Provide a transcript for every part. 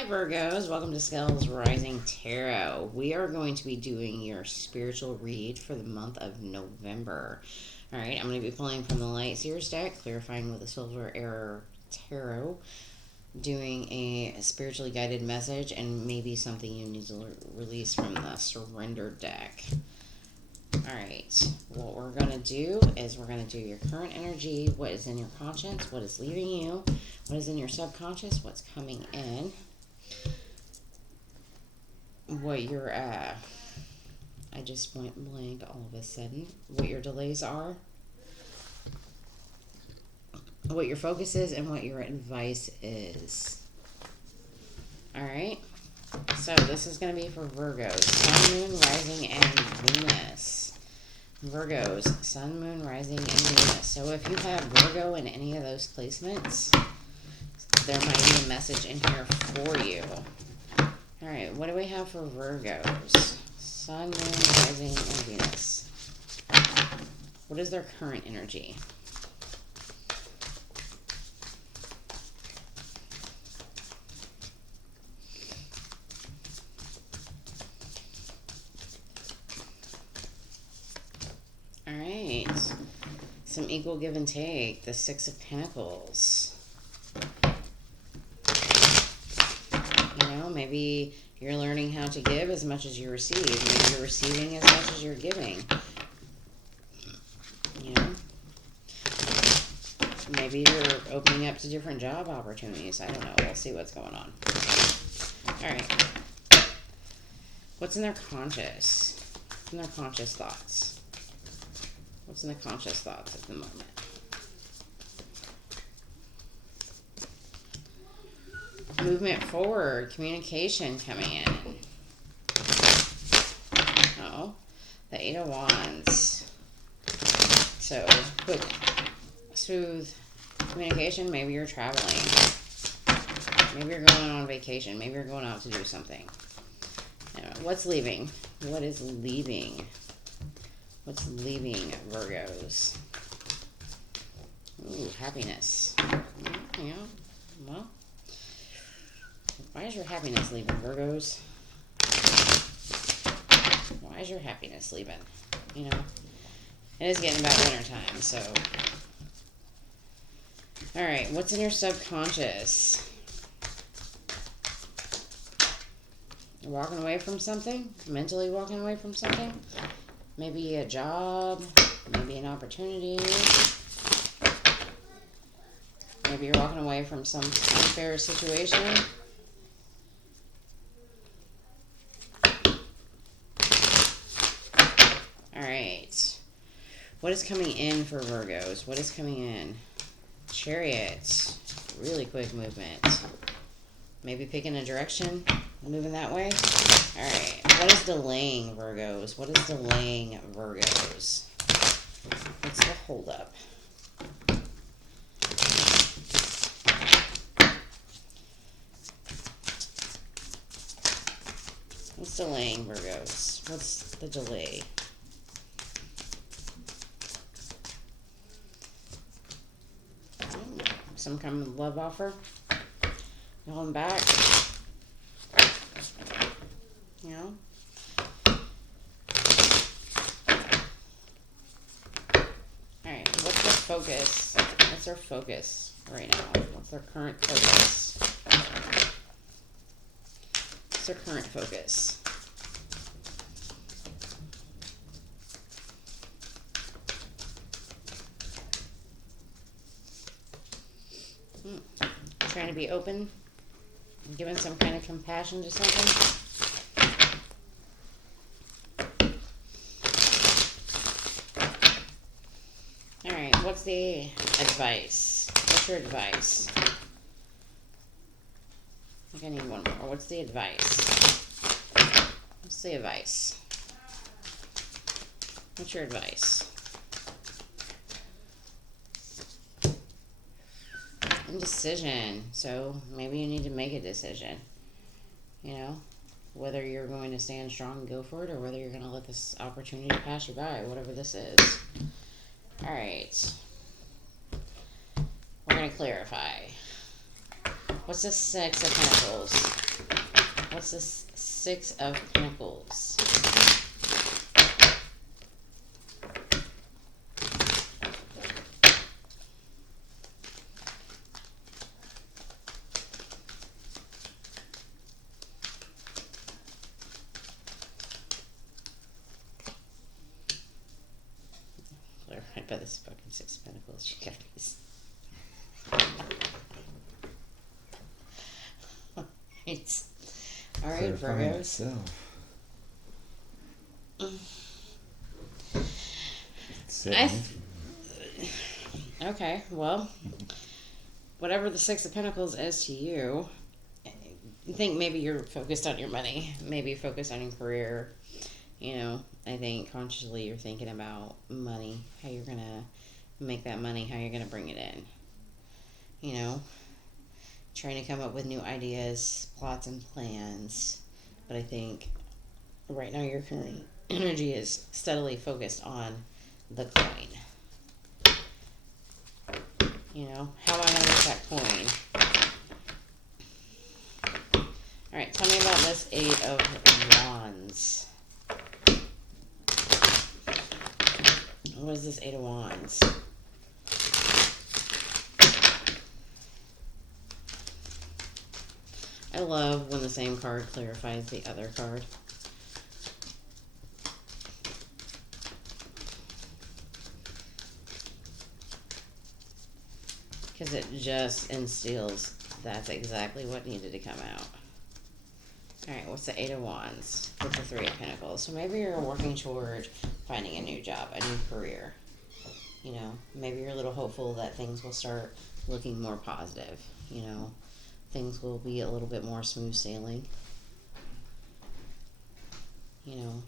Hi Virgos, welcome to Skells Rising Tarot. We are going to be doing your spiritual read for the month of November. Alright, I'm going to be pulling from the Light Seers deck, clarifying with the Silver Error Tarot, doing a spiritually guided message, and maybe something you need to release from the Surrender deck. Alright, what we're going to do is we're going to do your current energy, what is in your conscience, what is leaving you, what is in your subconscious, what's coming in, what your, I just went blank all of a sudden, what your delays are, what your focus is, and what your advice is. Alright, so this is going to be for Virgos, Sun, Moon, Rising, and Venus. Virgos, Sun, Moon, Rising, and Venus. So if you have Virgo in any of those placements, there might be a message in here for you. Alright, what do we have for Virgos? Sun, Moon, Rising, and Venus. What is their current energy? Alright, some equal give and take. The Six of Pentacles. You know, maybe you're learning how to give as much as you receive. Maybe you're receiving as much as you're giving. You know? Maybe you're opening up to different job opportunities. I don't know. We'll see what's going on. Alright. What's in their conscious? What's in their conscious thoughts? What's in the conscious thoughts at the moment? Movement forward, communication coming in. Oh, the Eight of Wands. So, quick, smooth communication. Maybe you're traveling. Maybe you're going on vacation. Maybe you're going out to do something. You know, what's leaving? What is leaving? What's leaving, Virgos? Ooh, happiness. Yeah, well, why is your happiness leaving, Virgos? Why is your happiness leaving? You know, it is getting about winter time, so. Alright, what's in your subconscious? You're walking away from something? Mentally walking away from something? Maybe a job, maybe an opportunity. Maybe you're walking away from some unfair situation. Alright. What is coming in for Virgos? What is coming in? Chariot. Really quick movement. Maybe picking a direction, moving that way. Alright, what is delaying, Virgos? What is delaying, Virgos? What's the holdup? What's delaying, Virgos? What's the delay? Some kind of love offer? You're holding back? You know? Alright, what's their focus? What's their focus right now? What's their current focus? What's their current focus? Trying to be open? Giving some kind of compassion to something? Alright, what's the advice? What's your advice? I think I need one more. What's the advice? What's the advice? What's your advice? Indecision. So maybe you need to make a decision. You know? Whether you're going to stand strong and go for it, or whether you're going to let this opportunity pass you by, whatever this is. Alright. We're going to clarify. What's the Six of Pentacles? What's the Six of Pentacles? Right by this fucking Six of Pentacles, you guys. All right, Virgos. Okay, well, whatever the Six of Pentacles is to you, I think maybe you're focused on your money, maybe focused on your career. You know, I think consciously you're thinking about money, how you're going to make that money, how you're going to bring it in. You know, trying to come up with new ideas, plots, and plans. But I think right now your current energy is steadily focused on the coin. You know, how am I going to make that coin? Alright, tell me about this Eight of Wands. What is this Eight of Wands? I love when the same card clarifies the other card. Because it just instills that's exactly what needed to come out. Alright, what's the Eight of Wands with the Three of Pentacles? So maybe you're working toward finding a new job, a new career. You know, maybe you're a little hopeful that things will start looking more positive. You know, things will be a little bit more smooth sailing. You know,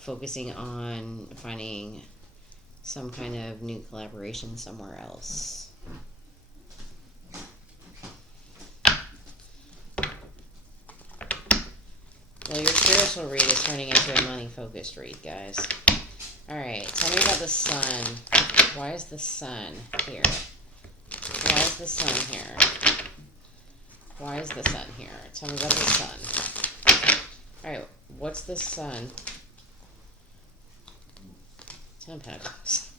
focusing on finding some kind of new collaboration somewhere else. Well, your spiritual read is turning into a money-focused read, guys. Alright, tell me about the Sun. Why is the Sun here? Why is the Sun here? Why is the Sun here? Tell me about the Sun. Alright, what's the Sun? Ten of Pentacles.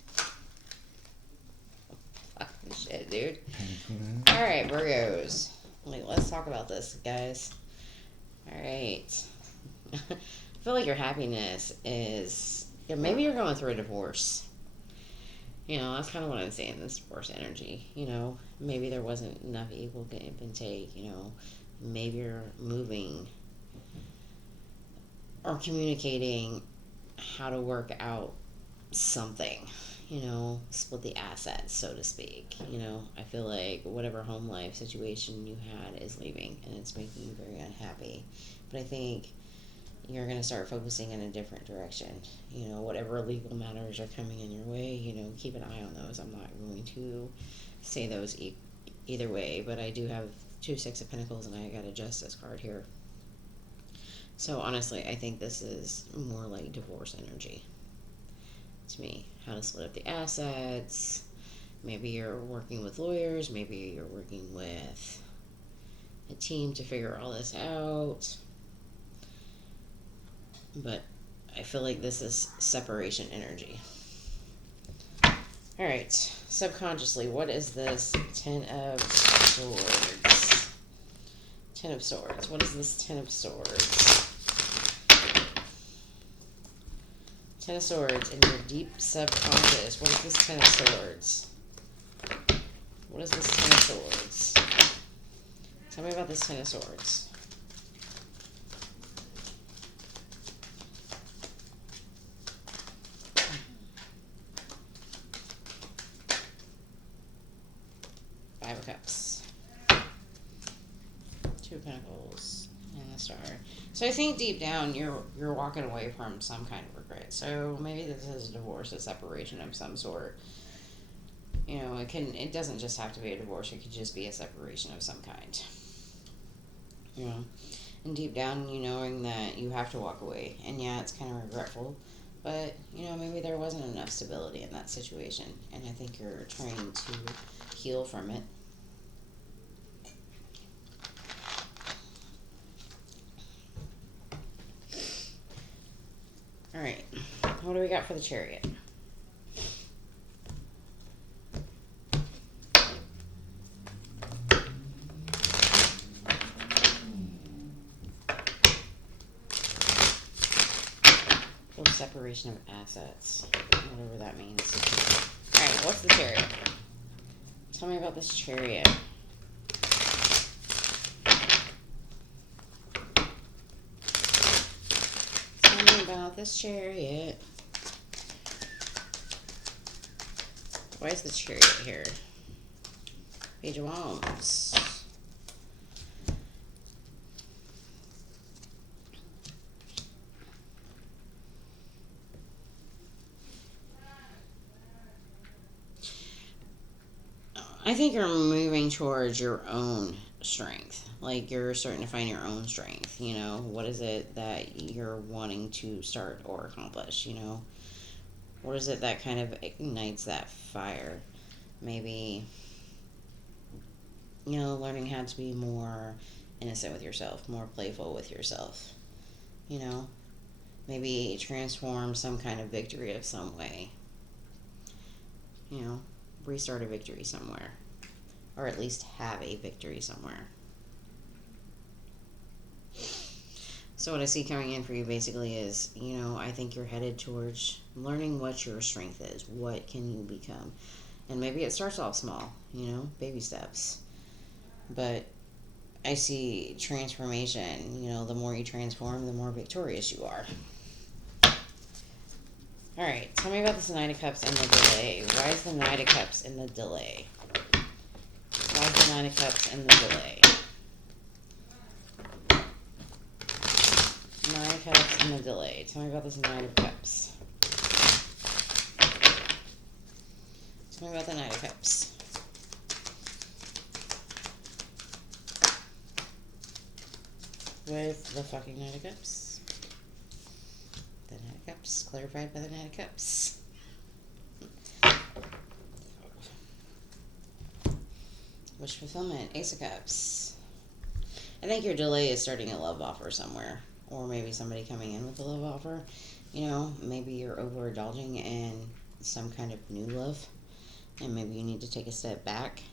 Fucking shit, dude. Alright, Virgos. Let's talk about this, guys. Alright. I feel like your happiness is... maybe you're going through a divorce. You know, that's kind of what I'm saying, this divorce energy. You know, maybe there wasn't enough equal give and take. You know, maybe you're moving or communicating how to work out something. You know, split the assets, so to speak. You know, I feel like whatever home life situation you had is leaving, and it's making you very unhappy. But I think you're going to start focusing in a different direction. You know, whatever legal matters are coming in your way, you know, keep an eye on those. I'm not going to say those either way, but I do have two Six of Pentacles, and I got a Justice card here. So honestly, I think this is more like divorce energy to me. How to split up the assets. Maybe you're working with lawyers. Maybe you're working with a team to figure all this out. But I feel like this is separation energy. Alright, subconsciously, what is this Ten of Swords? Ten of Swords. What is this Ten of Swords? Ten of Swords in your deep subconscious. What is this Ten of Swords? What is this Ten of Swords? Tell me about this Ten of Swords. Five of Cups. Two of Pentacles. And the Star. So I think deep down you're walking away from some kind of regret. So maybe this is a divorce, a separation of some sort. You know, it doesn't just have to be a divorce, it could just be a separation of some kind. You know. And deep down you knowing that you have to walk away. And yeah, it's kind of regretful. But, you know, maybe there wasn't enough stability in that situation. And I think you're trying to heal from it. All right. What do we got for the Chariot? Full separation of assets. Whatever that means. All right. What's the Chariot? Tell me about this Chariot. Tell me about this Chariot. Why is the Chariot here? Page of Wands. I think you're moving towards your own strength. Like you're starting to find your own strength. You know, what is it that you're wanting to start or accomplish? You know, what is it that kind of ignites that fire? Maybe, you know, learning how to be more innocent with yourself, more playful with yourself. You know, maybe transform some kind of victory of some way. You know, restart a victory somewhere, or at least have a victory somewhere. So what I see coming in for you basically is, you know, I think you're headed towards learning what your strength is. What can you become? And maybe it starts off small, you know, baby steps. But I see transformation. You know, the more you transform, the more victorious you are. All right, tell me about this Knight of Cups and the delay. Why is the Knight of Cups in the delay? Why is the Knight of Cups in the delay? Knight of Cups in the delay. Tell me about this Knight of Cups. Tell me about the Knight of Cups. With the fucking Knight of Cups. The Knight of Cups, clarified by the Knight of Cups. Wish fulfillment, Ace of Cups. I think your delay is starting a love offer somewhere. Or maybe somebody coming in with a love offer. You know, maybe you're overindulging in some kind of new love. And maybe you need to take a step back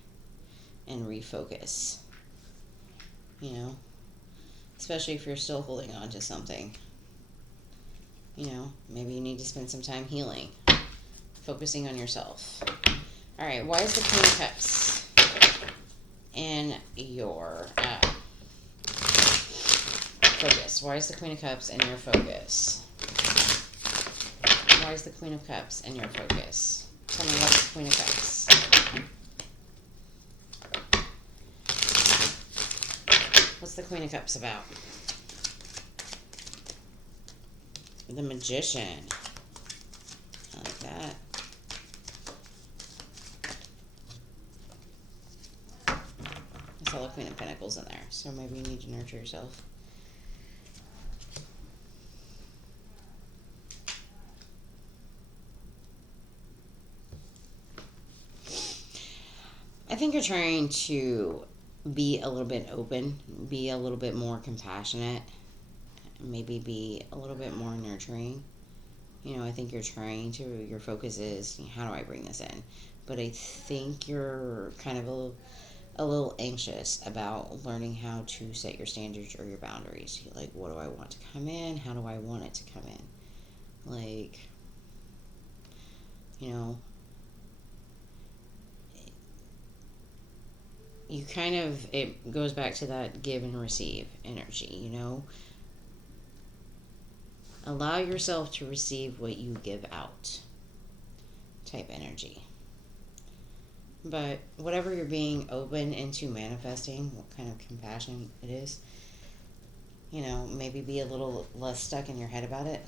and refocus. You know, especially if you're still holding on to something. You know, maybe you need to spend some time healing, focusing on yourself. All right, why is the Queen of Cups in your focus? Why is the Queen of Cups in your focus? Why is the Queen of Cups in your focus? Tell me what's the Queen of Cups. What's the Queen of Cups about? The Magician. I like that. I saw the Queen of Pentacles in there, so maybe you need to nurture yourself. I think you're trying to be a little bit open, be a little bit more compassionate, maybe be a little bit more nurturing. You know, I think you're trying to, your focus is, how do I bring this in? But I think you're kind of a little anxious about learning how to set your standards or your boundaries. Like, what do I want to come in? How do I want it to come in? Like, you know, you kind of, it goes back to that give and receive energy, you know? Allow yourself to receive what you give out type energy. But whatever you're being open into manifesting, what kind of compassion it is, you know, maybe be a little less stuck in your head about it.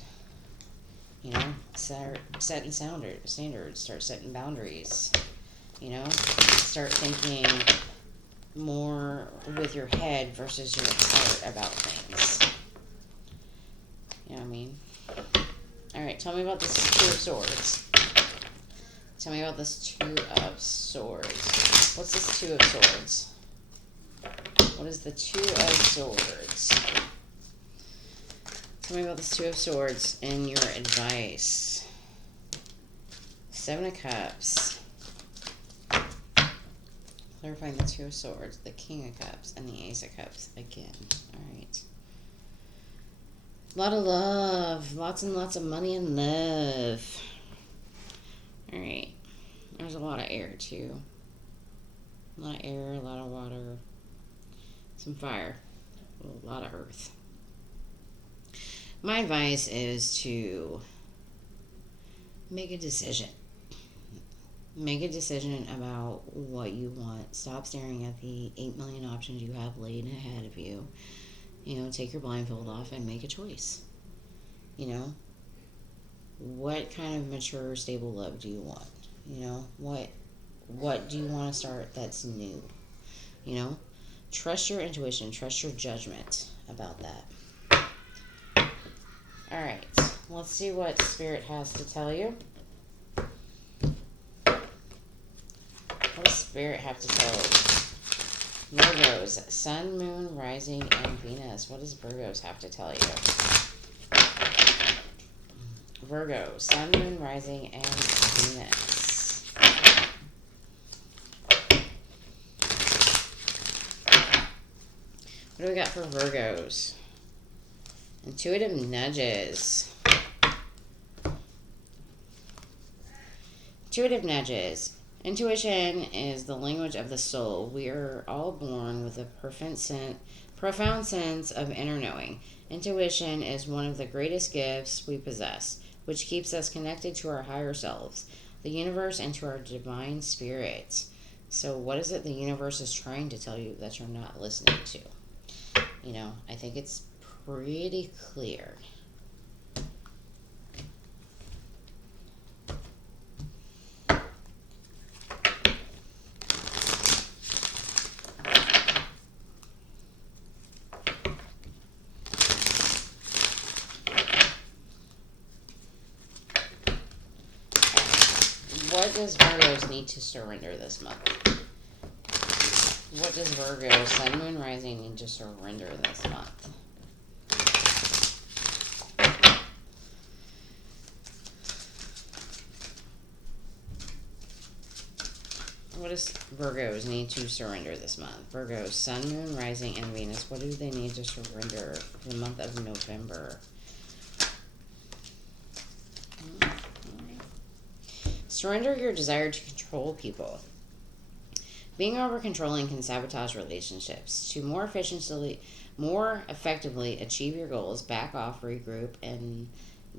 You know, start setting standards, start setting boundaries. You know, start thinking more with your head versus your heart about things. You know what I mean? Alright, tell me about this Two of Swords. Tell me about this Two of Swords. What's this Two of Swords? What is the Two of Swords? Tell me about this Two of Swords and your advice. Seven of Cups. Clarifying the Two of Swords, the King of Cups, and the Ace of Cups again. Alright. A lot of love. Lots and lots of money and love. Alright. There's a lot of air, too. A lot of air, a lot of water. Some fire. A lot of earth. My advice is to make a decision. Make a decision about what you want. Stop staring at the 8 million options you have laid ahead of you. You know, take your blindfold off and make a choice. You know, what kind of mature, stable love do you want? You know, what do you want to start that's new? You know, trust your intuition, trust your judgment about that. All right, let's see what Spirit has to tell you. What does Spirit have to tell you? Virgos, Sun, Moon, Rising, and Venus. What does Virgos have to tell you? Virgo, Sun, Moon, Rising, and Venus. What do we got for Virgos? Intuitive nudges. Intuitive nudges. Intuition is the language of the soul. We are all born with a profound sense of inner knowing. Intuition is one of the greatest gifts we possess, which keeps us connected to our higher selves, the universe, and to our divine spirit. So what is it the universe is trying to tell you that you're not listening to? You know, I think it's pretty clear. What does Virgos need to surrender this month? What does Virgo, Sun, Moon, Rising need to surrender this month? What does Virgos need to surrender this month? Virgos, Sun, Moon, Rising, and Venus. What do they need to surrender for the month of November? Surrender your desire to control people. Being over-controlling can sabotage relationships. To more effectively achieve your goals, back off, regroup, and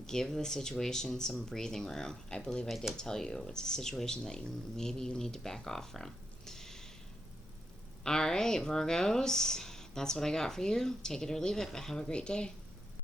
give the situation some breathing room. I believe I did tell you it's a situation that maybe you need to back off from. All right, Virgos, that's what I got for you. Take it or leave it, but have a great day.